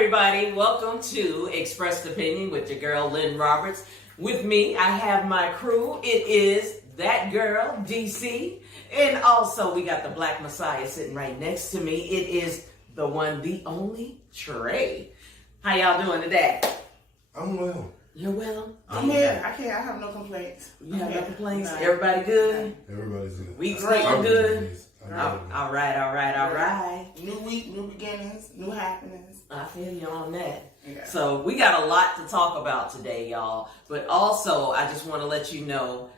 everybody. Welcome to Expressed Opinion with your girl, Lynn Roberts. With me, I have my crew. It is that girl, DC. And also, we got the Black Messiah sitting right next to me. It is the one, the only, Trey. How y'all doing today? I'm well. You're well? I'm here. I have no complaints. You have no complaints? Everybody good? Everybody's good. Week's going good? All right. New week, new beginnings, new happenings. I feel you on that. Yeah. So we got a lot to talk about today, y'all. But also, I just want to let you know,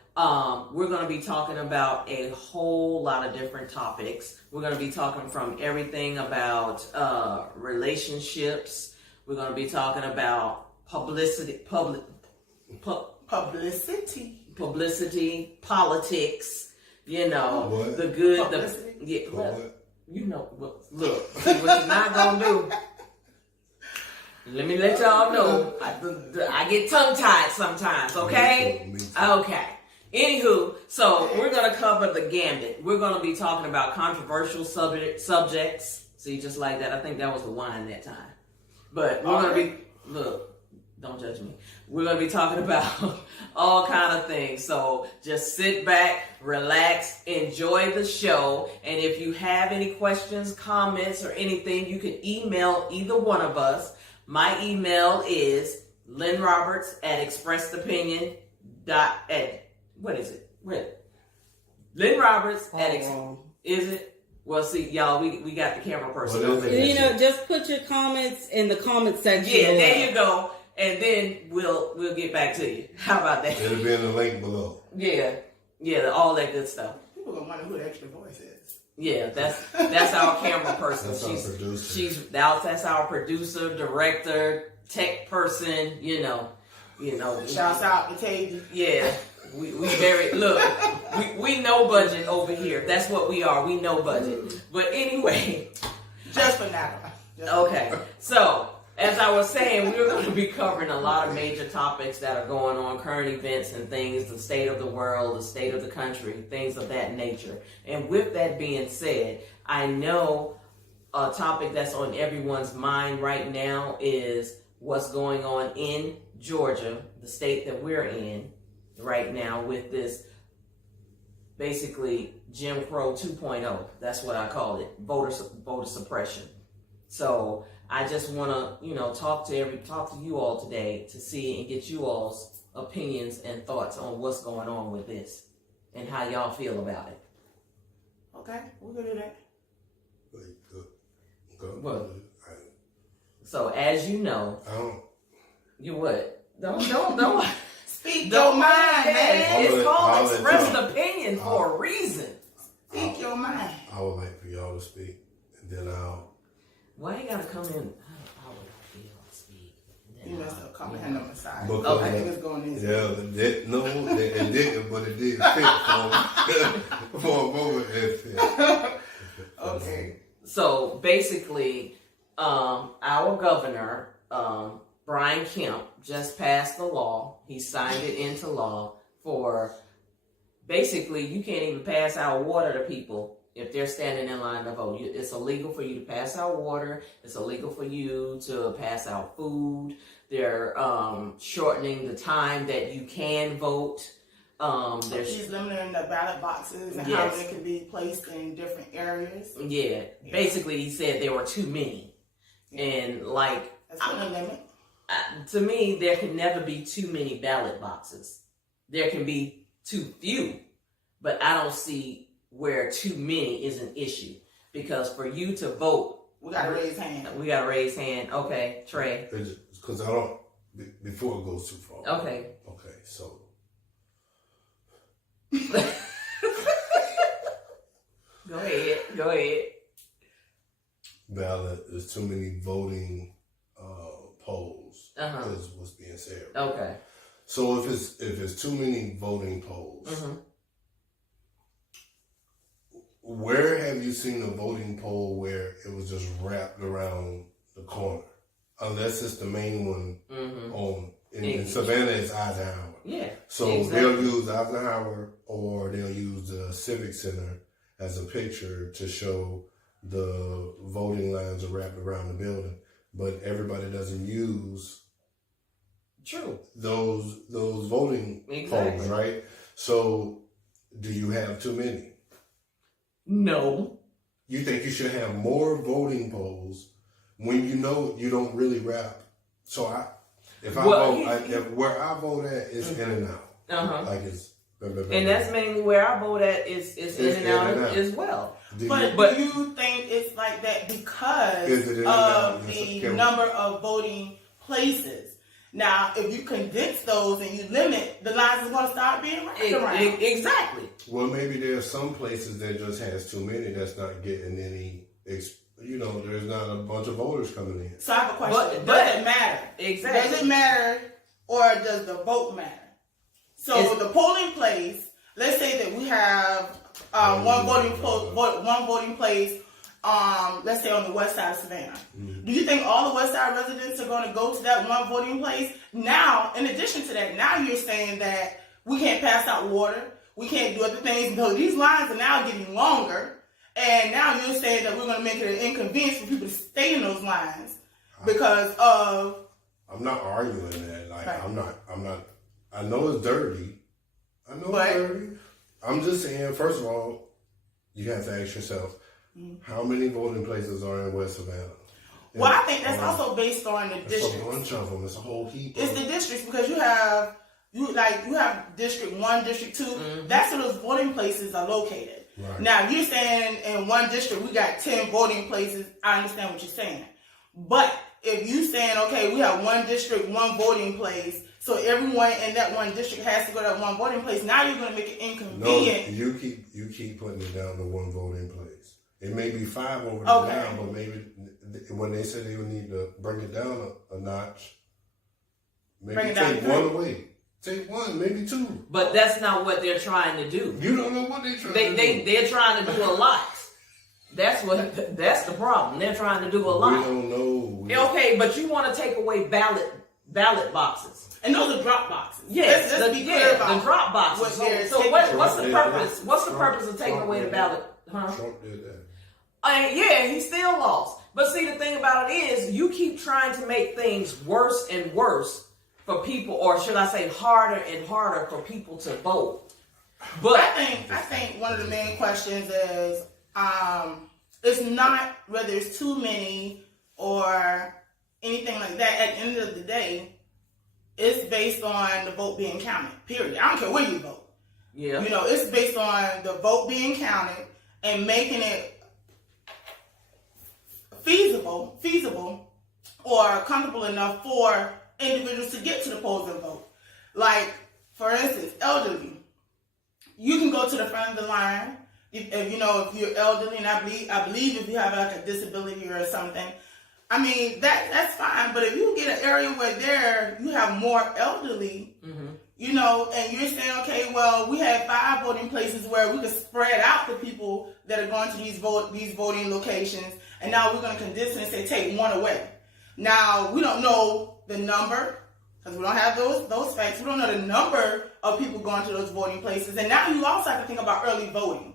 we're going to be talking about a whole lot of different topics. We're going to be talking from everything about relationships. We're going to be talking about publicity, politics. You know, what? The good, Publicity? you know, look, see what you're not gonna do. Let me let y'all know, I get tongue-tied sometimes, okay? Me too. Okay. Anywho, so we're gonna cover the gambit. We're gonna be talking about controversial subjects. See, just like that, I think that was the wine that time. But we're gonna be, look, don't judge me. We're going to be talking about all kind of things. So just sit back, relax, enjoy the show. And if you have any questions, comments, or anything, you can email either one of us. My email is lynnroberts@expressedopinion. What is it? Lynnroberts is it? Well, see, y'all, we got the camera person over there. You know, just put your comments in the comment section. Yeah, there you go. And then we'll get back to you. How about that? It'll be in the link below. Yeah, all that good stuff. People gonna wonder who the extra voice is. Yeah, that's our camera person. That's our producer. That's our producer, director, tech person. You know. Shouts out to Katie. Yeah, we very we no budget over here. That's what we are. We no budget. But anyway, Just for now. okay. So, as I was saying, we're going to be covering a lot of major topics that are going on, current events and things, the state of the world, the state of the country, things of that nature. And with that being said, I know a topic that's on everyone's mind right now is what's going on in Georgia, the state that we're in right now with this basically Jim Crow 2.0. That's what I call it, voter suppression. So I just want to, talk to you all today to see and get you all's opinions and thoughts on what's going on with this and how y'all feel about it. Okay, we're gonna do that. Good. What? So as you know, you what? Don't. Speak your mind, man. It's called expressed opinion for a reason. Speak your mind. I would like for y'all to speak, and then Why you gotta come in? I would like for y'all to speak. You must have comprehend on the side. Because, I think it's going in. Yeah, it didn't, but it did fit for a moment. It fit. Okay. So basically, our governor, Brian Kemp, just passed the law. He signed it into law for basically you can't even pass out water to people if they're standing in line to vote. It's illegal for you to pass out water. It's illegal for you to pass out food. They're shortening the time that you can vote. He's limiting the ballot boxes and how they can be placed in different areas. Yeah. Basically, he said there were too many. Yeah. And that's a limit. To me, there can never be too many ballot boxes. There can be too few, but I don't see where too many is an issue. Because for you to vote, we gotta raise hand. Okay, Trey. Because I don't, before it goes too far. Okay, so. Go ahead. Ballot, there's too many voting polls, is what's being said. Okay. So if it's too many voting polls, where have you seen a voting poll where it was just wrapped around the corner? Unless it's the main one in Savannah, it's Eisenhower. Yeah. So they'll use Eisenhower or they'll use the Civic Center as a picture to show the voting lines are wrapped around the building. but everybody doesn't use True. those voting polls, right? So, do you have too many? No. You think you should have more voting polls when you know you don't really rap? So where I vote at is in and out. Like it's. And that's mainly where I vote at is in and out as well. But do you think it's like that because of the number of voting places? Now, if you condense those and you limit, the lines is going to start being wrapped around. Exactly. Well, maybe there are some places that just has too many that's not getting any, there's not a bunch of voters coming in. So I have a question. Does it matter? Exactly. Does it matter or does the vote matter? So the polling place, let's say that we have one voting place, let's say on the west side of Savannah. Mm-hmm. Do you think all the west side residents are going to go to that one voting place? Now, in addition to that, now you're saying that we can't pass out water, we can't do other things because these lines are now getting longer, and now you're saying that we're going to make it an inconvenience for people to stay in those lines because of. I'm not arguing that. Like right. I'm not. I know it's dirty. It's dirty. I'm just saying. First of all, you have to ask yourself. How many voting places are in West Savannah? Well, I think that's also based on the districts. It's a bunch of them. It's a whole heap. It's the districts because you have District 1, District 2. Mm-hmm. That's where those voting places are located. Right. Now, you're saying in one district we got 10 voting places. I understand what you're saying. But if you're saying, okay, we have one district, one voting place, so everyone in that one district has to go to that one voting place, now you're going to make it inconvenient. No, you keep putting it down to one voting place. It may be 5 over the now, but maybe when they said they would need to bring it down a notch, maybe take one away. Take one, maybe 2. But that's not what they're trying to do. You don't know what they're trying to do. They're trying to do a lot. That's the problem. They're trying to do a lot. We don't know. Okay, but you want to take away ballot boxes. And those are drop boxes. Yes, the drop boxes. So what's the purpose? What's the purpose of taking away the ballot? Huh? Trump did that. He still lost. But see, the thing about it is, you keep trying to make things worse and worse for people, or should I say harder and harder for people to vote. But I think one of the main questions is, it's not whether it's too many or anything like that. At the end of the day, it's based on the vote being counted, period. I don't care where you vote. Yeah. It's based on the vote being counted and making it feasible or comfortable enough for individuals to get to the polls and vote. Like, for instance, elderly. You can go to the front of the line if you're elderly, and I believe if you have like a disability or something. I mean, that's fine, but if you get an area where you have more elderly, and you're saying, okay, well, we have 5 voting places where we could spread out the people that are going to these voting locations, and now we're going to condense it and say take one away. Now, we don't know the number, because we don't have those facts. We don't know the number of people going to those voting places, and now you also have to think about early voting.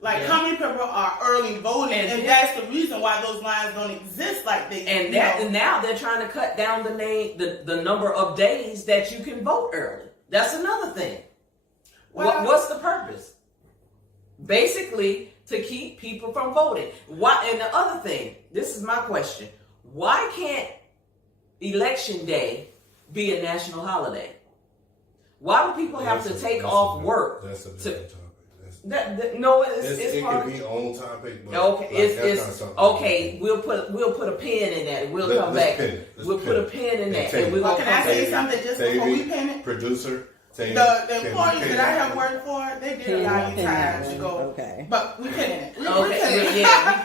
Like, how many people are early voting, and that's the reason why those lines don't exist like they do. And now they're trying to cut down the number of days that you can vote early. That's another thing. Well, what's the purpose? Basically, to keep people from voting. Why? And the other thing, this is my question. Why can't Election Day be a national holiday? Why do people have to take off work? That's a different topic. It could be on topic, but okay. We'll put a pin in that. We'll come back. We'll put a pin in that, and we're gonna. Can I say something just before we pin it? Producer, the employees that I have worked for, they did allow you time to go. Okay, but we pinning it.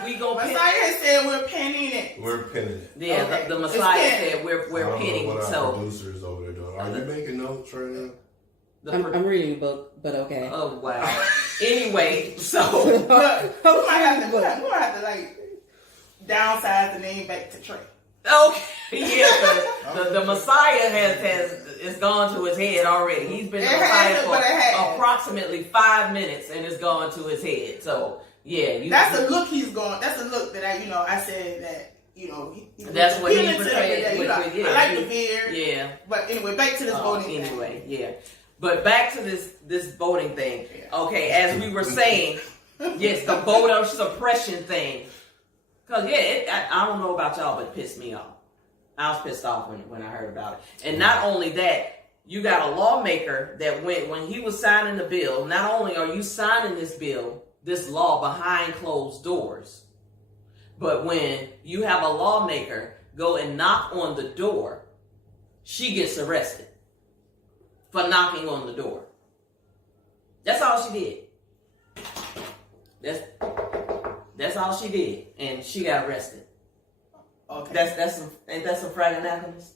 We go. Messiah said we're pinning it. We're pinning it. Yeah, the Messiah said we're pinning. What so producers over there doing? Are you making notes right now? I'm reading a book, but okay. Oh wow. Anyway, so we might have to like downsize the name back to Trey. Okay, yeah, the Messiah has gone to his head already. He's been the Messiah for approximately 5 minutes, and it's gone to his head. So yeah, that's a look he's going. That's a look that I said that That's what he into portrayed. every day. I like the beard. Yeah. But anyway, back to this voting thing. Anyway, yeah. But back to this voting thing. Yeah. Okay, as we were saying, yes, the voter suppression thing. Because, I don't know about y'all, but it pissed me off. I was pissed off when I heard about it. And not only that, you got a lawmaker that when he was signing the bill, not only are you signing this bill, this law behind closed doors, but when you have a lawmaker go and knock on the door, she gets arrested for knocking on the door. That's all she did. That's all she did, and she got arrested. Okay. Ain't that some Friday nights?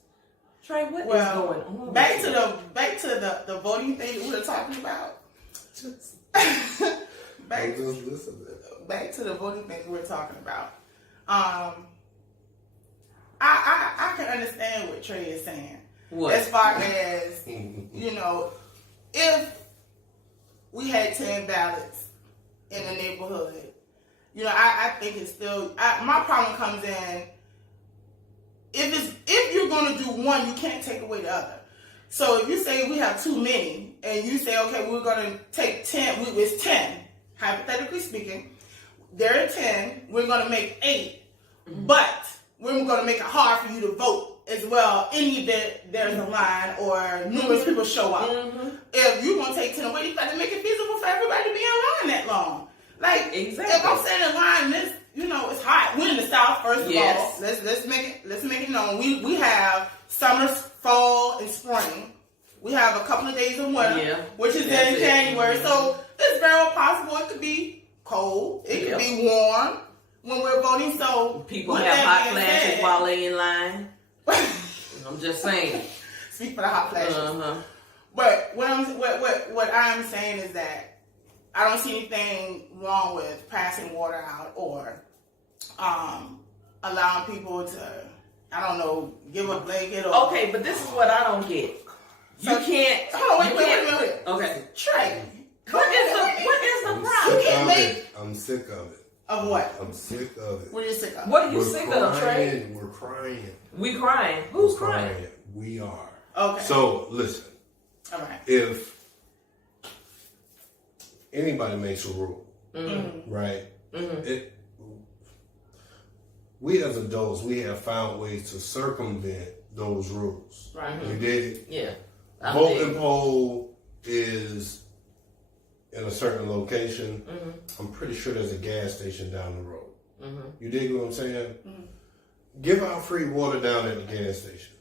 Trey, what is going on? Back to the voting thing that we were talking about. back to the voting thing we were talking about. I can understand what Trey is saying. What? As far as, if we had 10 ballots in the neighborhood, I think it's still, my problem comes in, if you're going to do one, you can't take away the other. So if you say we have too many, and you say, okay, we're going to take 10, it's 10, hypothetically speaking, there are 10, we're going to make 8, but we're going to make it hard for you to vote as well. Any that there's a line or numerous people show up. Mm-hmm. If you're going to take 10 away, you got to make it feasible for everybody to be in line that long. Like, exactly. If I'm standing in line, it's hot. We're in the South, first of all. Let's make it known. We have summer, fall, and spring. We have a couple of days of winter, which is in January. Mm-hmm. So it's very possible it could be cold. It could be warm when we're voting. So people have hot flashes while they in line. I'm just saying. Speak for the hot flashes. Uh-huh. But what I'm saying is that I don't see anything wrong with passing water out or allowing people to, I don't know, give a blanket or... Okay, but this is what I don't get. You can't... Hold on, wait. Okay. Trey. What is the problem? I'm sick of it. Of what? I'm sick of it. What are you sick of? What are you sick of, Trey? We're crying. We crying. Who's crying? We are. Okay. So, listen. All right. If anybody makes a rule, right? Mm-hmm. We as adults, we have found ways to circumvent those rules. Right. You dig? Yeah. Voting poll is in a certain location. Mm-hmm. I'm pretty sure there's a gas station down the road. Mm-hmm. You dig what I'm saying? Mm-hmm. Give out free water down at the gas station.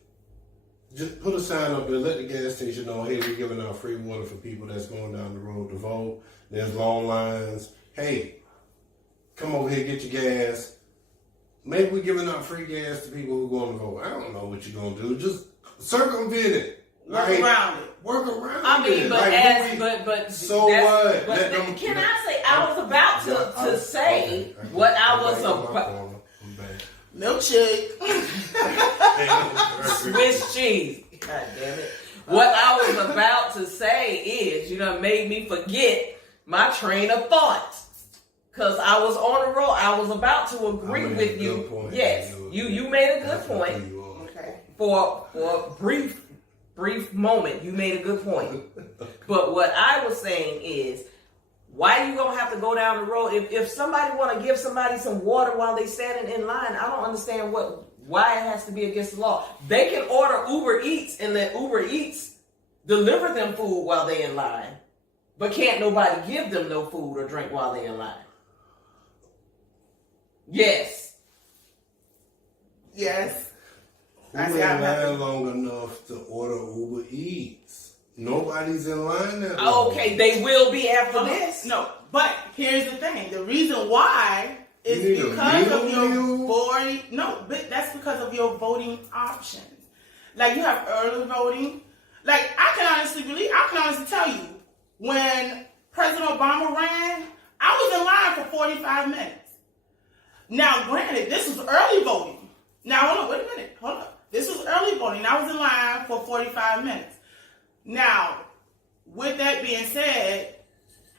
Just put a sign up there, let the gas station know, hey, we're giving out free water for people that's going down the road to vote. There's long lines. Hey, come over here, get your gas. Maybe we're giving out free gas to people who are going to vote. I don't know what you're going to do. Just circumvent it. Work around it. I mean, but so what? Can I say, I was about to say what I was about. Milkshake. Swiss cheese. God damn it. What I was about to say is, made me forget my train of thought. Because I was on a roll. I was about to agree with you. Point. Yes, you made a good point. Okay. For a brief moment, you made a good point. But what I was saying is, why you gonna have to go down the road? If somebody want to give somebody some water while they standing in line, I don't understand why it has to be against the law. They can order Uber Eats and let Uber Eats deliver them food while they in line, but can't nobody give them no food or drink while they in line. Yes. Who ain't line long enough to order Uber Eats? Nobody's in line that long. Okay, they will be after this. No, but here's the thing. The reason why is because of your voting. No, but that's because of your voting options. Like, you have early voting. Like, I can honestly tell you, when President Obama ran, I was in line for 45 minutes. Now, granted, this was early voting. Now, hold on, wait a minute. Hold on. This was early voting. I was in line for 45 minutes. Now, with that being said,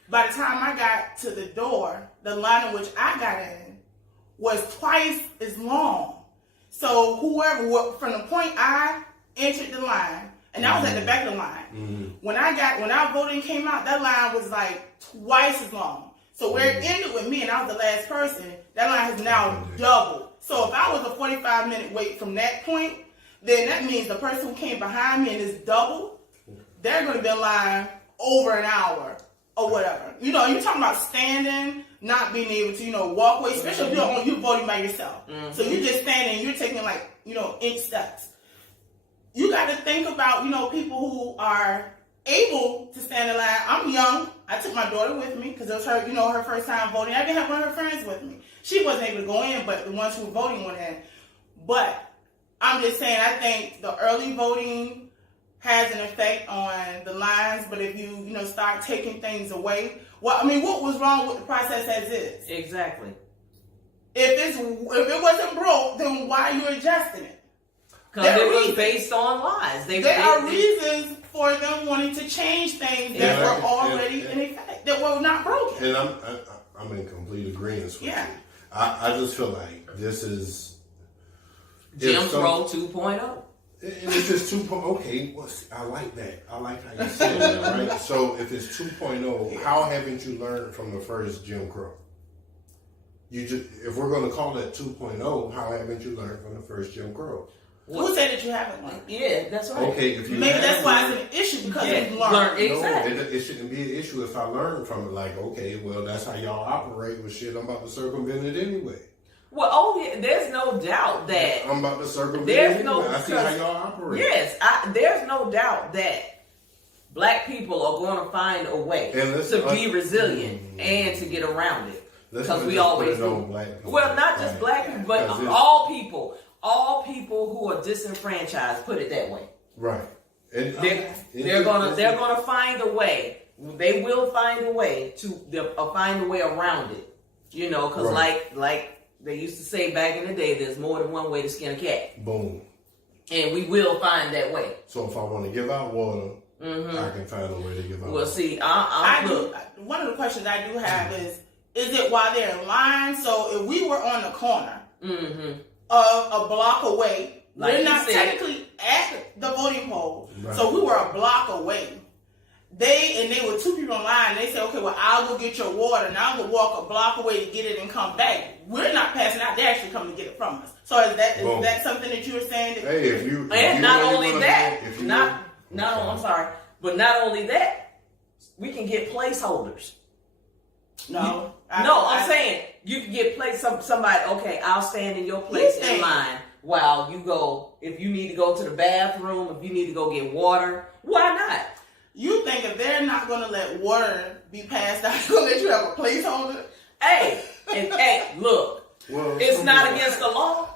by the time I got to the door, the line in which I got in was twice as long So whoever, from the point I entered the line, and I was at the back of the line. Mm-hmm. When our voting came out, that line was like twice as long. So where it ended with me and I was the last person, that line has now doubled. So if I was a 45-minute wait from that point, then that means the person who came behind me and is double, they're going to be in line over an hour or whatever. You know, you're talking about standing, not being able to, walk away, especially if you're voting by yourself. Mm-hmm. So you're just standing, you're taking like, inch steps. You got to think about, people who are able to stand in line. I'm young. I took my daughter with me because it was her, her first time voting. I didn't have one of her friends with me. She wasn't able to go in, but the ones who were voting went in. But I'm just saying, I think the early voting has an effect on the lines. But if you, start taking things away, what was wrong with the process as is? Exactly. If it wasn't broke, then why are you adjusting it? Because it was based on lies. There are reasons for them wanting to change things that were already in effect, that were not broken. And I'm in complete agreement with you. I just feel like this is Jim Crow 2.0. And it's just 2.0. Okay, I like that. I like how you said that, right? So if it's 2.0, how haven't you learned from the first Jim Crow? If we're going to call it 2.0, how haven't you learned from the first Jim Crow? Who said that you haven't learned? Yeah, that's right. Okay, if you maybe that's why it's an issue because you've learned. Exactly. No, it shouldn't be an issue if I learn from it. Like, okay, well, that's how y'all operate with shit. I'm about to circumvent it anyway. Well, there's no doubt that I'm about to circumvent it anyway. I see how y'all operate. Yes, there's no doubt that black people are going to find a way to be resilient and to get around it. Because we always do. Black people. Well, not just black people, but all people. All people who are disenfranchised, put it that way. Right. And they're gonna find a way. They will find a way to find a way around it. Because like they used to say back in the day, there's more than one way to skin a cat. Boom. And we will find that way. So if I want to give out water, I can find a way to give out. Well, see, one of the questions I do have is it while they're in line? So if we were on the corner. A block away. We're not technically at the voting poll. Right. So we were a block away. They were two people in line. They said, okay, well, I'll go get your water and I'll go walk a block away to get it and come back. We're not passing out. They're actually coming to get it from us. So is that something that you were saying? And not only that, I'm sorry, but not only that, we can get placeholders. I'm saying you can get somebody. Okay, I'll stand in your place in line while you go. If you need to go to the bathroom, if you need to go get water, why not? You think if they're not going to let water be passed out, they're going to let you have a placeholder? Hey, look, it's not against the law.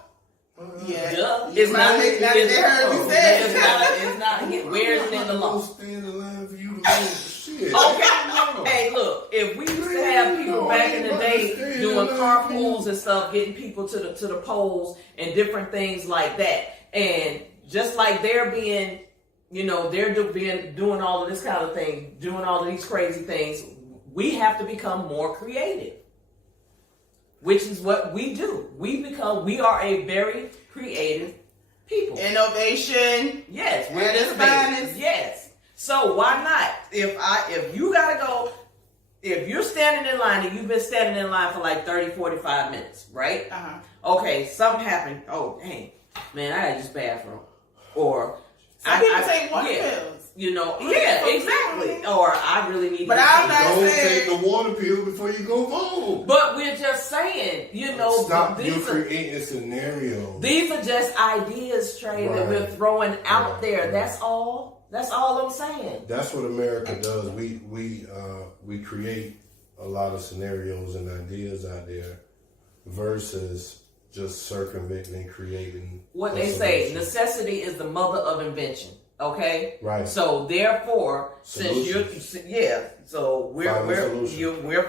It's not. Where is it in the law? Stand in line for you to vote. Shit. Okay. Hey, look. If we used to have people back in the day doing carpools and stuff, getting people to the polls and different things like that, and just like they're being, they're doing all of this kind of thing, doing all of these crazy things, we have to become more creative, which is what we do. We are a very creative people. Innovation. Yes, we're innovative. Yes. So why not? If you gotta go, if you're standing in line and you've been standing in line for like 30, 45 minutes, right? Okay, something happened. Oh, dang, man, I gotta use the bathroom. Or I people take water pills. Exactly. Or I really need to don't take the water pill before you go vote. But we're just saying, stop creating scenarios. These are just ideas, Trey, that we're throwing out there. That's all. That's all I'm saying. That's what America does. We create a lot of scenarios and ideas out there versus just circumventing and creating. What they say, necessity is the mother of invention. Okay. Right. So therefore, we're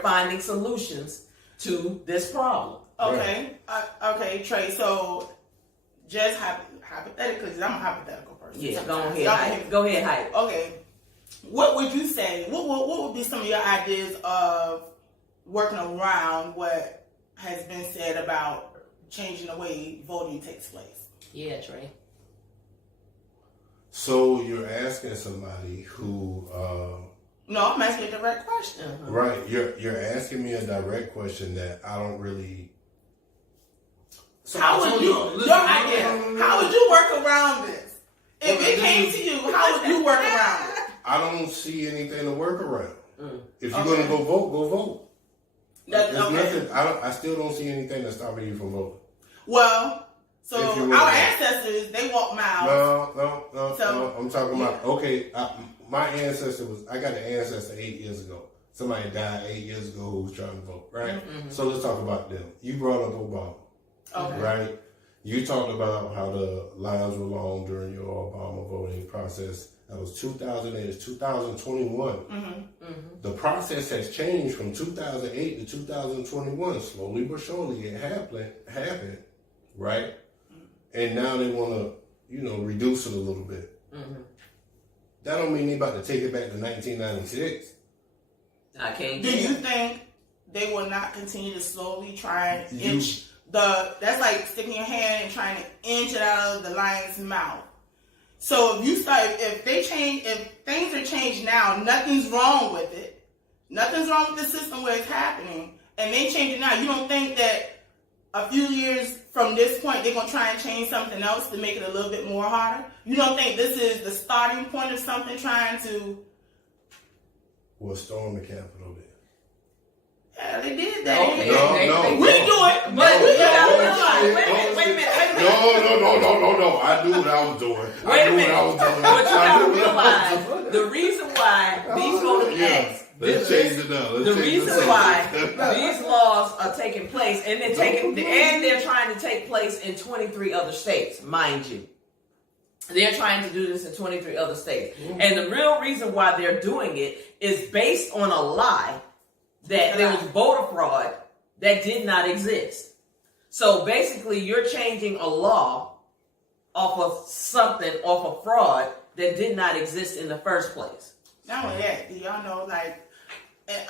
finding solutions to this problem. Okay. Okay, Trey. So just hypothetically, because I'm a hypothetical person. Yeah. Go ahead, hype. Okay. What would you say? What would be some of your ideas of working around what has been said about changing the way voting takes place. Yeah, Trey. So you're asking somebody who, No, I'm asking a direct question. right? You're asking me a direct question that I don't really. So How would you? How would you work around this? If it came to you, how would you work around it? I don't see anything to work around. If you're gonna go vote, go vote. There's nothing. I still don't see anything that's stopping you from voting. Well, so our ancestors, they walked miles. No. I'm talking about, okay, my ancestor I got an ancestor 8 years ago. Somebody died 8 years ago who was trying to vote, right? So let's talk about them. You brought up Obama, right? You talked about how the lines were long during your Obama voting process. That was 2008. It's 2021. The process has changed from 2008 to 2021. Slowly but surely it happened, right? And now they want to, reduce it a little bit. That don't mean they about to take it back to 1996. I can't. Do you think they will not continue to slowly try and inch that's like sticking your hand and trying to inch it out of the lion's mouth? So if things are changed now, nothing's wrong with it. Nothing's wrong with the system where it's happening, and they change it now. You don't think that a few years from this point, they're going to try and change something else to make it a little bit more harder? You don't think this is the starting point of something trying to... Well, storm the Capitol then. Yeah, they did that. Okay. No. We do it, but we gotta realize. Wait a minute. No. I knew what I was doing. Wait a minute. But you gotta realize the reason why these voting acts... Let's change it now. The reason why these laws are taking place, and they're trying to take place in 23 other states, mind you. They're trying to do this in 23 other states. And the real reason why they're doing it is based on a lie that there was voter fraud that did not exist. So basically, you're changing a law off of fraud that did not exist in the first place. Not only that, do y'all know,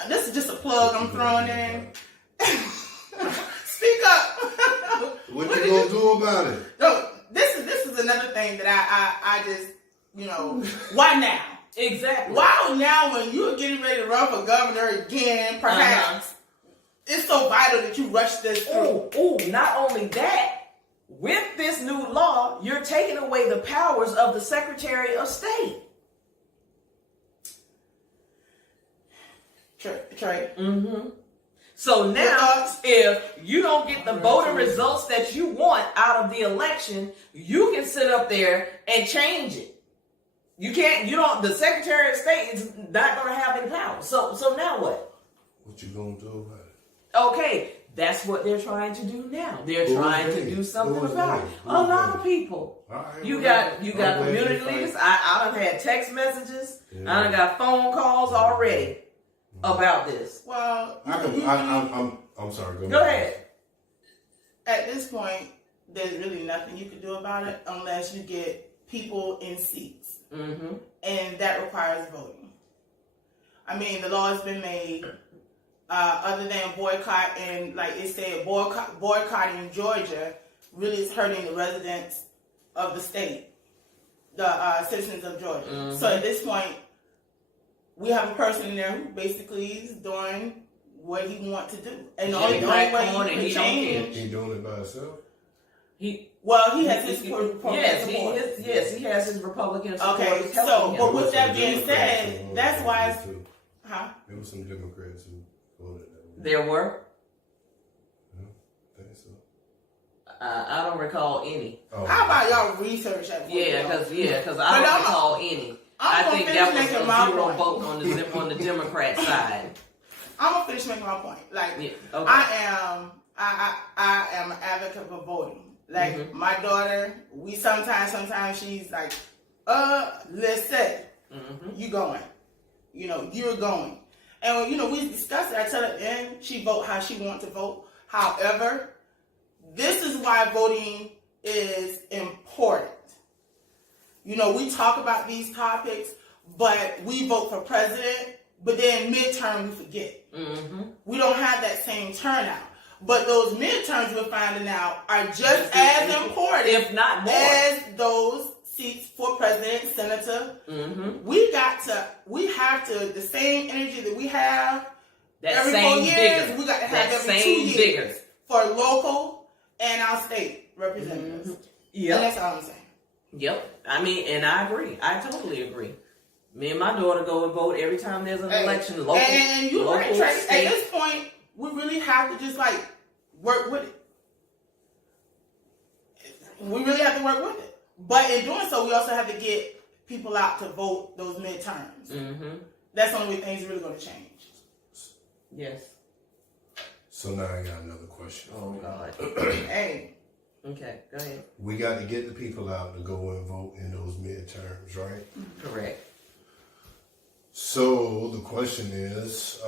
this is just a plug I'm throwing in. Speak up. What you gonna do about it? No, this is another thing that I just, why now? Exactly. Why now when you're getting ready to run for governor again, perhaps, it's so vital that you rush this through. Not only that, with this new law, you're taking away the powers of the Secretary of State. Trey. So now, if you don't get the voting results that you want out of the election, you can sit up there and change it. The Secretary of State is not going to have any power. So now what? What you going to do about it? Okay, that's what they're trying to do now. They're trying to do something about it. A lot of people. Right, You got community leaders. I done had text messages. Yeah. I done got phone calls already about this. Well, I'm sorry. Go ahead. At this point, there's really nothing you can do about it unless you get people in seats. And that requires voting. I mean, the law has been made. Other than boycott, and like it said, boycotting in Georgia really is hurting the residents of the state, the citizens of Georgia. So at this point, we have a person in there who basically is doing what he wants to do, and the only way he can change. He doing it by himself. He has his support. Yes, he has his Republican support. Okay, so but with that being said, that's why. There were some Democrats who voted that way. There were. I think so. I don't recall any. How about y'all research that? Because I don't recall any. I think that was a zero vote on the Democrat side. I'm gonna finish making my point. I am an advocate for voting. My daughter, sometimes she's like, listen, you going. You're going. And, we discussed it. I tell her, and she vote how she wants to vote. However, this is why voting is important. We talk about these topics, but we vote for president, but then midterm we forget. We don't have that same turnout. But those midterms we're finding out are just as important, if not more, as those seats for president, senator. Mm-hmm. We have to, the same energy that we have that every same 4 years, vigor. we got to have that every 2 same years vigor. for local and our state representatives. Mm-hmm. Yep. And that's all I'm saying. Yep. I mean, and I agree. I totally agree. Me and my daughter go and vote every time there's an election. Local, and you're local, right, Tracy. state. At this point, we really have to just like work with it. We really have to work with it. But in doing so, we also have to get people out to vote those midterms. Mm-hmm. That's the only way things are really going to change. Yes. So now I got another question. Oh, God. Hey. Okay, go ahead. We got to get the people out to go and vote in those midterms, right? Correct. So the question is,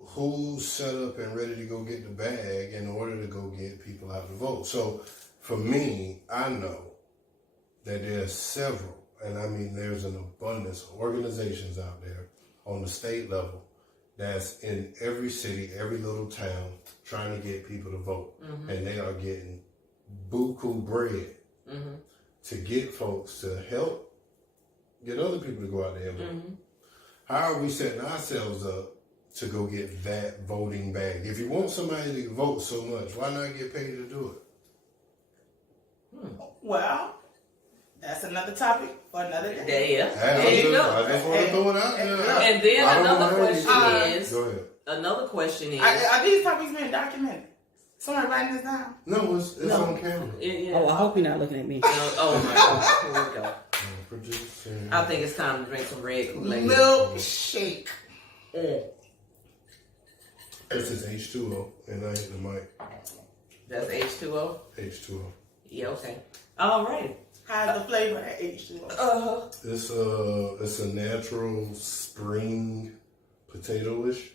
who's set up and ready to go get the bag in order to go get people out to vote? So for me, I know that there's several, and I mean there's an abundance of organizations out there on the state level that's in every city, every little town, trying to get people to vote. Mm-hmm. And they are getting buku bread Mm-hmm. to get folks to help get other people to go out there and vote. Mm-hmm. How are we setting ourselves up to go get that voting bag? If you want somebody to vote so much, why not get paid to do it? Well, that's another topic for another day. Yeah. Hey, There you go. I just want to throw it out there. And then I don't another know how you question do it. is. Go ahead. Another question is. Are these topics being documented? Somebody writing this down? No, it's on camera. Yeah. Oh, I hope you're not looking at me. Oh my God. Here we go. Producing. I think it's time to drink some red Kool-Aid. Milkshake. This is H2O, and I hit the mic. That's H2O? H2O. Yeah, okay. All right. How's the flavor at H2O? It's a natural spring potato-ish.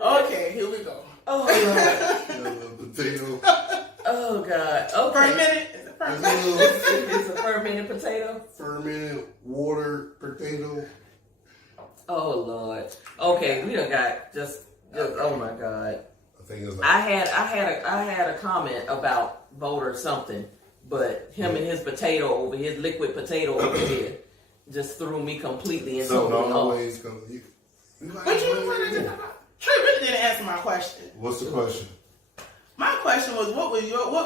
Okay, here we go. Oh, God. Potato. Oh, God. Okay. Fermented? Is it fermented? It's a fermented potato? Fermented water potato. Oh, Lord. Okay, we done got just oh, my God. I think it's like I had a comment about vote or something, but him and his potato over his liquid potato over here just threw me completely into something the always comes. What you want to talk about? Trey really didn't answer my question. What's the question? My question was, what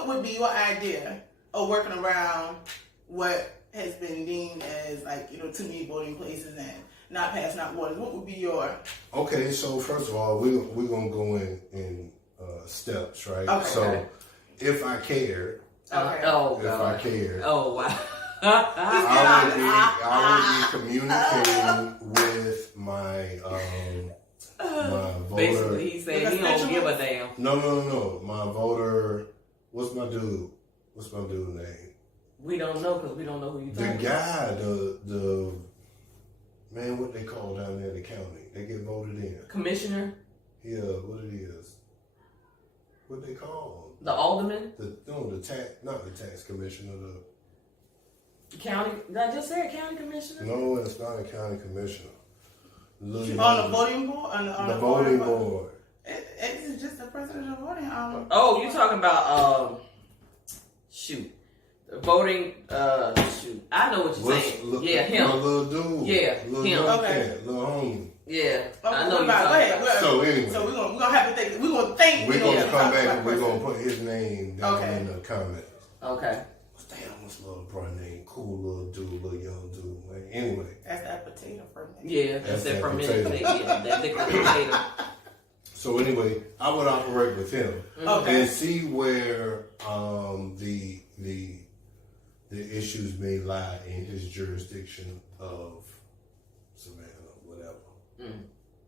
would be your idea of working around what has been deemed as too many voting places and not passing out waters? What would be your? Okay, so first of all, we're gonna go in steps, right? Okay. So if I care, oh, if God. I care, Oh, wow. I would be communicating with my voter. Basically, he said he don't give a damn. No. My voter. What's my dude name? We don't know because we don't know who you The talking about. guy, the man, what they call down there, the county, they get voted in. Commissioner? Yeah, what it is. What they call The alderman? not the tax commissioner. County? I just said county commissioner? No, it's not a county commissioner. On the voting board? On the voting board. It's just the president of the voting. Oh, you talking about shoot. The voting shoot. I know what you're saying. Yeah, him. Little dude. Yeah, little him. Okay. Little homie. Yeah. Okay, I know you're go talking ahead. about. So anyway. So we're gonna have to think. We're gonna think. We're gonna come back and we're person. gonna put his name down in the comments. Okay. What's little brother name? Cool little dude, little young dude. Like, anyway. That's that potato fermentation. Yeah, that's that fermented potato. potato. Yeah, that liquid potato. So anyway, I would operate with him Okay. and see where the issues may lie in his jurisdiction of Savannah, whatever.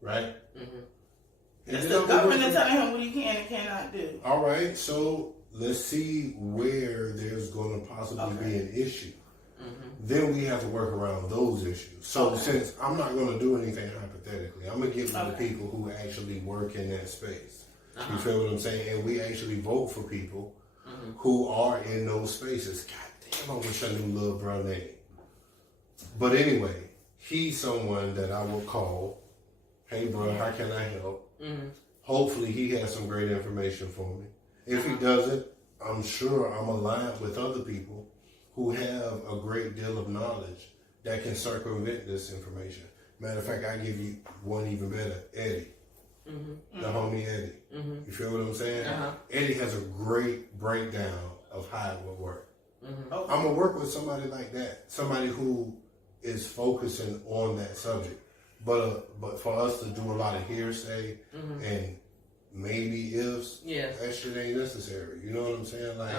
Right? Mm-hmm. It's the government telling him what he can and cannot do. All right, so let's see where there's going to possibly be an issue. Then we have to work around those issues. So since I'm not going to do anything hypothetically, I'm going to get with the people who actually work in that space. You feel what I'm saying? And we actually vote for people who are in those spaces. God I wish I knew Lil Bruh's name. But anyway, he's someone that I will call, hey bro, how can I help? Mm-hmm. Hopefully he has some great information for me. If he doesn't, I'm sure I'm aligned with other people who have a great deal of knowledge that can circumvent this information. Matter of fact, I give you one even better, Eddie. Mm-hmm. The homie Eddie. Mm-hmm. You feel what I'm saying? Uh-huh. Eddie has a great breakdown of how it would work. Mm-hmm. Okay. I'm going to work with somebody like that. Somebody who is focusing on that subject. But for us to do a lot of hearsay and maybe ifs, that shit ain't necessary. You know what I'm saying? Like,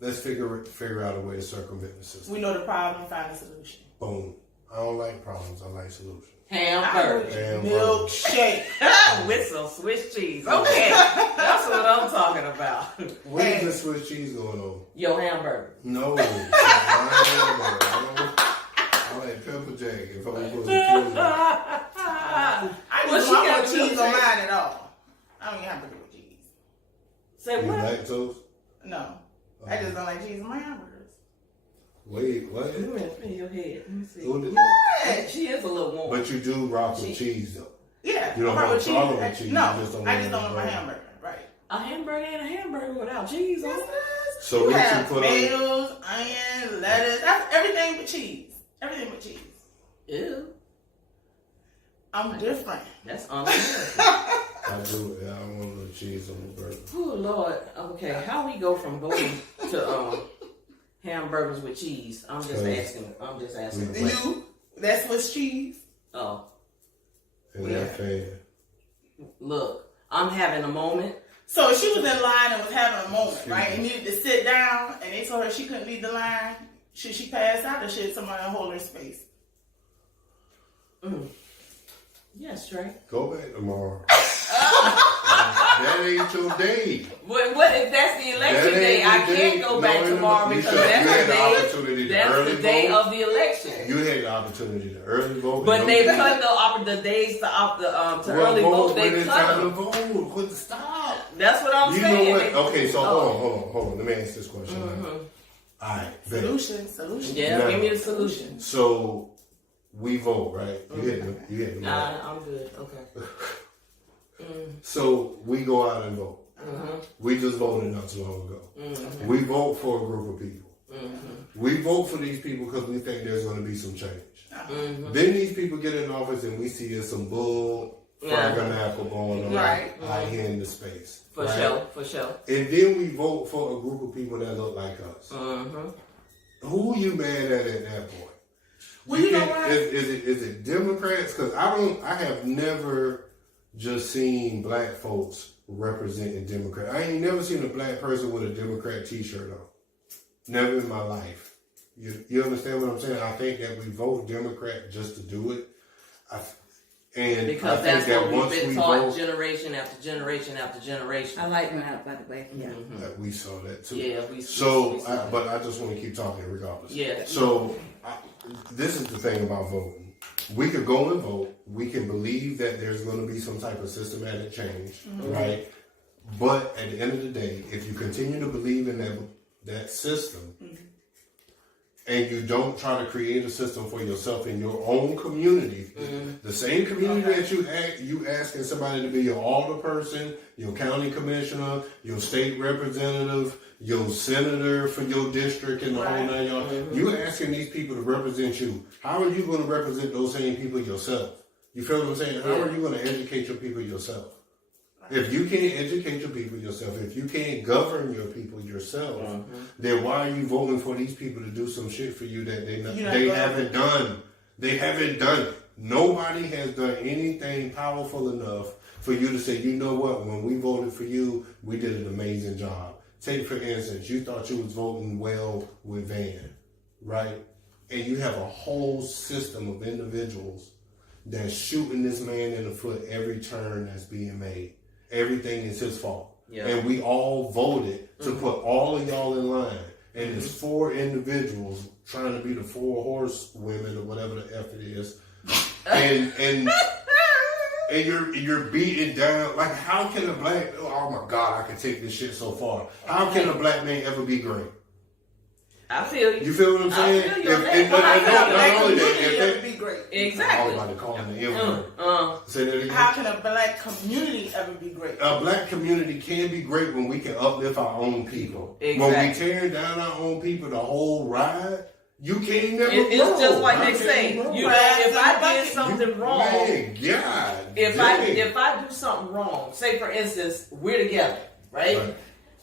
let's figure out a way to circumvent the system. We know the problem, find a solution. Boom. I don't like problems. I like solutions. Hamburger. Milkshake. With some Swiss cheese. Okay. That's what I'm talking about. What is the Swiss cheese going on? Your hamburger. No. My hamburger. I like pepper jack if I'm supposed to kill I just want no cheese on mine at all. I don't even have to do with cheese. Say what? Lactose? No. I just don't like cheese in my hamburgers. Wait, what? You in your head. Let me see. What? She is a little warm. But you do rock with cheese, though. Yeah. You don't have a problem with cheese. No, I just don't want my hamburger. Right. A hamburger ain't a hamburger without cheese on it. So you have tomatoes, onions, lettuce, everything with cheese. Everything with cheese. Ew. I'm different. That's un-American. I do. Yeah, I want a little cheese on the burger. Oh Lord. Okay, how we go from voting to hamburgers with cheese? I'm just asking. You? That's what's cheese. Oh. And that fan. Look, I'm having a moment. So she was in line and was having a moment, right? And needed to sit down, and they told her she couldn't leave the line. Should she pass out, or should somebody hold her space? Yes, Trey. Go back tomorrow. That ain't your day. What if that's the election day? I can't go back tomorrow because that's the day of the election. You had the opportunity to early vote. But they cut the days to early vote. They cut them. Vote. Stop. That's what I'm saying. You know what? Okay, so hold on. Let me ask this question. All right. Solution. Yeah, now, give me the solution. So we vote, right? You hit the I'm good. Okay. So we go out and vote. We just voted not too long ago. We vote for a group of people. We vote for these people because we think there's going to be some change. Then these people get in office and we see there's some bull apple going on out here in the space. For sure. And then we vote for a group of people that look like us. Who are you mad at that point? Well, you know what? Is it Democrats? Because I have never just seen black folks representing Democrats. I ain't never seen a black person with a Democrat t-shirt on. Never in my life. You understand what I'm saying? I think that we vote Democrat just to do it. Because that's what we've been taught generation after generation after generation. I like that, by the way. Yeah. We saw that too. Yeah, but I just want to keep talking regardless. Yeah. So this is the thing about voting. We could go and vote. We can believe that there's going to be some type of systematic change, right? But at the end of the day, if you continue to believe in that system, and you don't try to create a system for yourself in your own community, the same community that you asking somebody to be your alderperson, your county commissioner, your state representative, your senator for your district and the whole 9 yards. You asking these people to represent you. How are you going to represent those same people yourself? You feel what I'm saying? How are you going to educate your people yourself? If you can't educate your people yourself, if you can't govern your people yourself, then why are you voting for these people to do some shit for you that they haven't done? They haven't done it. Nobody has done anything powerful enough for you to say, you know what, when we voted for you, we did an amazing job. Take, for instance, you thought you was voting well with Van, right? And you have a whole system of individuals that's shooting this man in the foot every turn that's being made. Everything is his fault. Yeah. And we all voted to put all of y'all in line. And there's 4 individuals trying to be the 4 horsewomen or whatever the F it is. And you're beating down. Like, how can a black, oh my God, I can take this shit so far. How can a black man ever be great? I feel you. You feel what I'm saying? I feel you on that. Not only that, it would be great. Exactly. I was about to call him the N-word. Say that again. How can a black community ever be great? A black community can be great when we can uplift our own people. Exactly. When we tear down our own people the whole ride, you can't never grow. It's just like they say. You know, if I did something wrong, man, God, if I do something wrong, say for instance, we're together, right?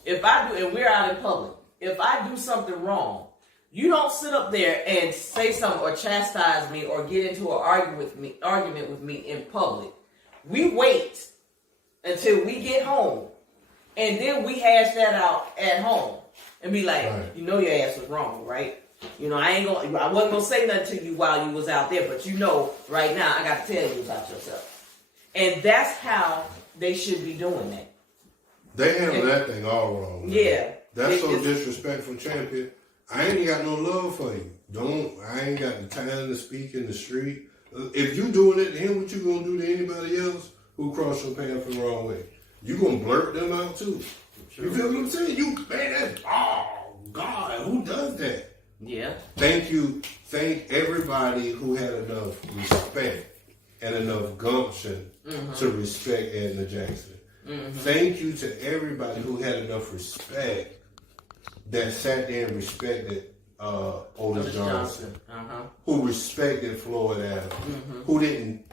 If I do, and we're out in public, if I do something wrong, you don't sit up there and say something or chastise me or get into an argument with me in public. We wait until we get home, and then we hash that out at home and be like, you know, your ass was wrong, right? You know, I wasn't gonna say nothing to you while you was out there, but you know, right now I got to tell you about yourself, and that's how they should be doing that. They handle that thing all wrong. Man. Yeah. That's so disrespectful, champion. I ain't got no love for you. I ain't got the time to speak in the street. If you doing it to him, what you gonna do to anybody else who cross your path the wrong way? You gonna blurt them out too. Sure. You feel what I'm saying? Oh God, who does that? Yeah. Thank you. Thank everybody who had enough respect and enough gumption to respect Edna Jackson. Thank you to everybody who had enough respect that sat there and respected Otis Johnson, who respected Floyd Adams, who didn't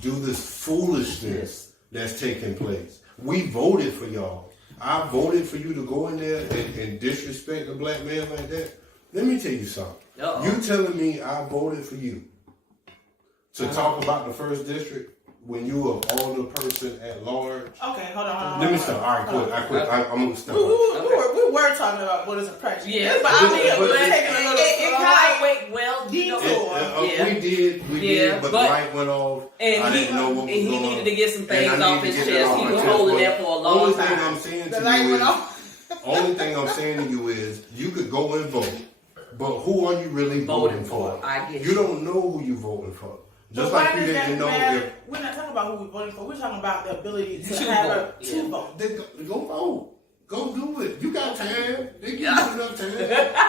do this foolishness that's taking place. We voted for y'all. I voted for you to go in there and disrespect a black man like that. Let me tell you something. You telling me I voted for you to talk about the first district when you were older person at large? Okay, hold on. Let me stop. All right, I quit. I'm going to stop. We were talking about what is oppression. Yeah, but I mean, we're taking a little We did, but the light went off. And I didn't know what was going on. He needed to get some things off his chest. He was holding that for a long time. Only thing I'm saying to you is, you could go and vote, but who are you really voting for? I get you don't know who you're voting for. Just like you didn't know if... We're not talking about who we're voting for. We're talking about the ability to have to vote. Go vote. Go do it. You got time. They give you enough time.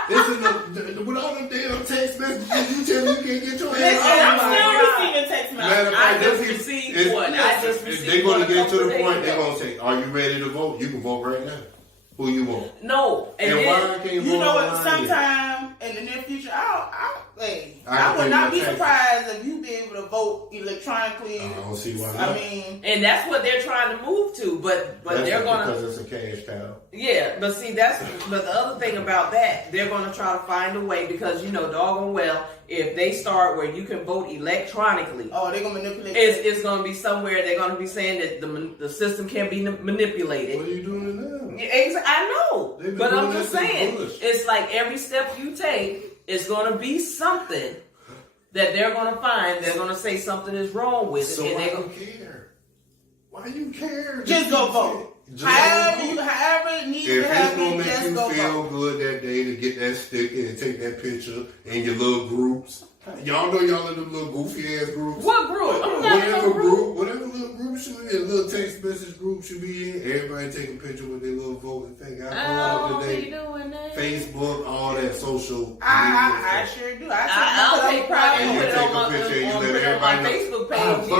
It's enough. With all them damn text messages, you tell me you can't get your ass I'm still receiving text messages. I just received one. They're going to get to the point, they're going to say, are you ready to vote? You can vote right now. Who you want? No. And why can't you vote? You know what? Sometime in the near future, I would not be surprised if you be able to vote electronically. I don't see why not. I mean, and that's what they're trying to move to, but they're gonna, because it's a cash cow. Yeah, but see, but the other thing about that, they're gonna try to find a way, because you know doggone well, if they start where you can vote electronically, they're gonna manipulate. It's gonna be somewhere they're gonna be saying that the system can be manipulated. What are you doing now? I know, but I'm just saying, it's like every step you take, it's gonna be something that they're gonna find. They're gonna say something is wrong with it. So and why do you care? Why do you care? Just go vote. However it needs to happen, if it's gonna make you feel good that day to get that sticker and take that picture in your little groups. Y'all know y'all in them little goofy ass groups. What group? Whatever little group should be in, little text message group should be in. Everybody take a picture with their little voting thing. Facebook, all that social. I sure do. I'll take pride and in you put it take on a picture and you let my everybody Facebook know. page.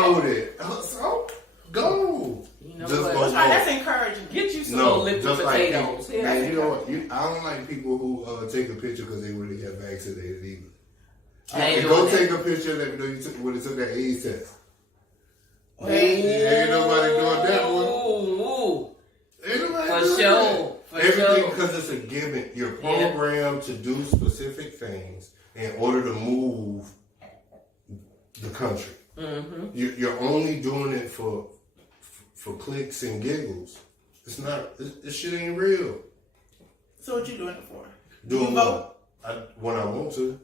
I voted. So go. You know just what? go. That's encouraging. Get you some little liquid potatoes. And you know what? I don't like people who take a picture because they really got vaccinated either. Go take a picture and let me know you took when it took that AIDS test. Ain't nobody doing that one. Ain't nobody doing that. Everything because it's a gimmick. You're programmed to do specific things in order to move the country. Mm-hmm. You're only doing it for clicks and giggles. It's not. This shit ain't real. So what you doing it for? Doing what? When I want to.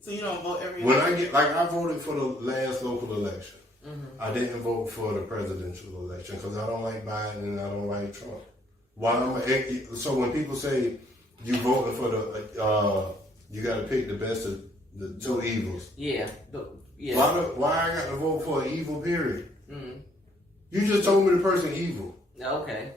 So you don't vote every when I get I voted for the last local election. Mm-hmm. I didn't vote for the presidential election because I don't like Biden and I don't like Trump. So when people say you voting for you got to pick the best of the two evils. Yeah. Why I got to vote for an evil? Period. Mm-hmm. You just told me the person evil. Okay.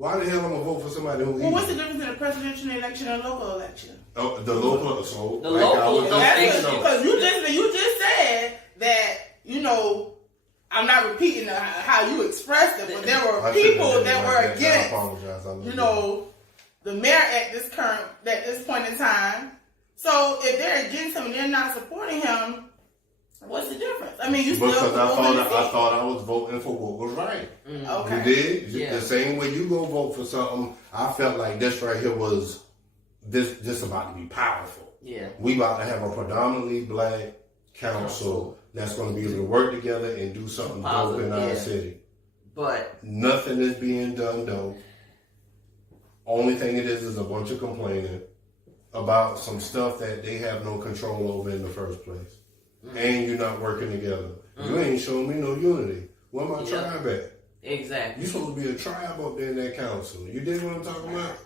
Why the hell am I gonna vote for somebody who? Well, what's the difference in a presidential election and a local election? Oh, the local, so The like I local, was that's just Because you just said that, you know, I'm not repeating how you expressed it, but there were people that were against, you know, the mayor at this point in time. So if they're against him and they're not supporting him, what's the difference? I mean, you still because I thought I was voting for what was right. Okay. You did? Yeah. The same way you go vote for something, I felt like this right here was this about to be powerful. Yeah. We about to have a predominantly black council that's going to be able to work together and do something dope in our city. But nothing is being done though. Only thing it is a bunch of complaining about some stuff that they have no control over in the first place. And you're not working together. You ain't showing me no unity. Where my tribe at? exactly. You supposed to be a tribe up there in that council. You dig what I'm talking about?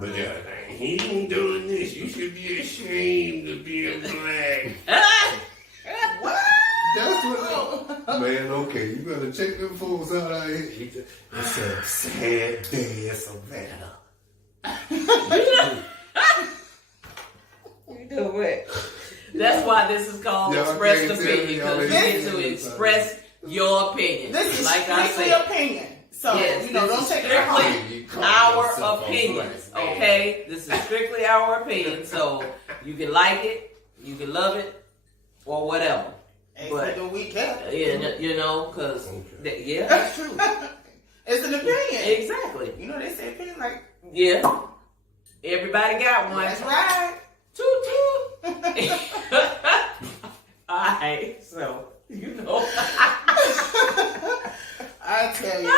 But yeah, he ain't doing this. You should be ashamed to be a black. What? That's what. Man, okay, you better check them fools out here. It's a sad day in Savannah. You know what? That's why this is called Express Opinion, because you get to express your opinion. This is like I strictly said. opinion. So, Yes, you know, this don't is take it home. strictly our opinions, okay? This is strictly our opinion, so you can like it, you can love it, or whatever. But, the weekend. yeah, you know, because, yeah, that's true. It's an opinion. Exactly. You know, they say opinion like, Yeah. Everybody got one. that's right. Toot toot. Alright, so, you know. I tell you, man.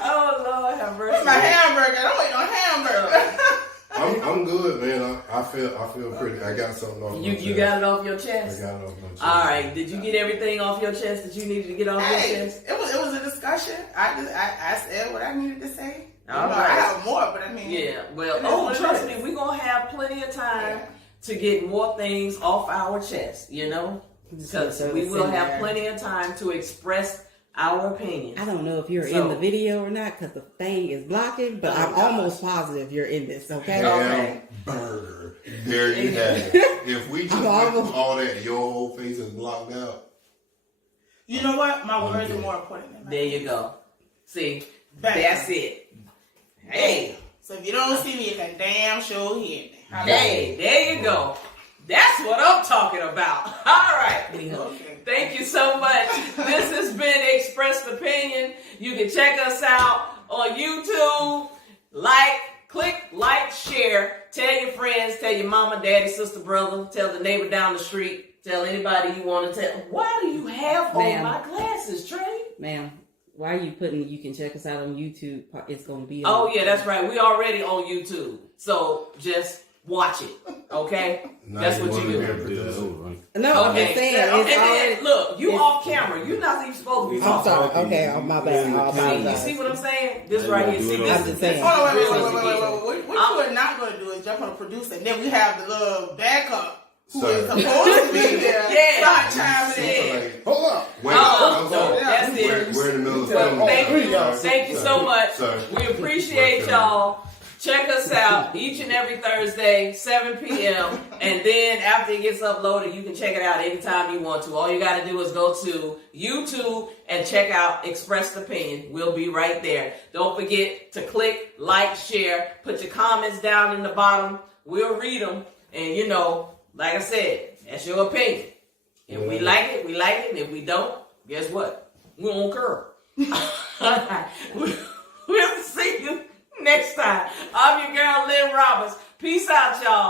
Oh, Lord have mercy. Where's my hamburger? I don't wait no hamburger. I'm good, man. I feel pretty. I got something off my chest. You got it off your I chest? got it off my chest. Alright, did you get everything off your chest that you needed to get off your chest? It was a discussion. I said what I needed to say. All I right. have more, but I mean, Yeah, well, it is what it trust is. me, we're going to have plenty of time to get more things off our chest, you know? Because we will have plenty of time to express our opinions. I don't know if you're in the video or not because the thing is blocking, but I'm almost positive you're in this, okay? Hamburger. There you have it. If we just all that, your whole face is blocked out. You know what? My words are more important than my There you go. See, Back that's then. it. Hey. So if you don't see me, you can damn sure hear me. Hey, there you go. That's what I'm talking about. All right. Okay. Thank you so much. This has been Expressed Opinion. You can check us out on YouTube. Click like, share. Tell your friends, tell your mama, daddy, sister, brother. Tell the neighbor down the street. Tell anybody you want to tell. Why do you have on my glasses, Trey? Ma'am, why are you putting, you can check us out on YouTube. It's going to be Oh, yeah, that's right. We already on YouTube. So just watch it, okay? That's what you do. No, I'm just saying. It's then, look, you off camera. You're not even supposed to be I'm talking. sorry. Okay, my bad. You see what I'm saying? This right here. See, I'm just saying. Hold on, wait. What you are not going to do is jump on a producer, and then we have the little backup who is supposed to be there. Start chiming in. Hold up. Wait, that's it. We're in the middle of filming. Thank you so much. We appreciate y'all. Check us out each and every Thursday, 7 p.m. And then after it gets uploaded, you can check it out anytime you want to. All you got to do is go to YouTube and check out Expressed Opinion. We'll be right there. Don't forget to click, like, share. Put your comments down in the bottom. We'll read them. And, you know, like I said, that's your opinion. If we like it, we like it. And if we don't, guess what? We won't care. We'll see you next time. I'm your girl, Lynn Roberts. Peace out, y'all.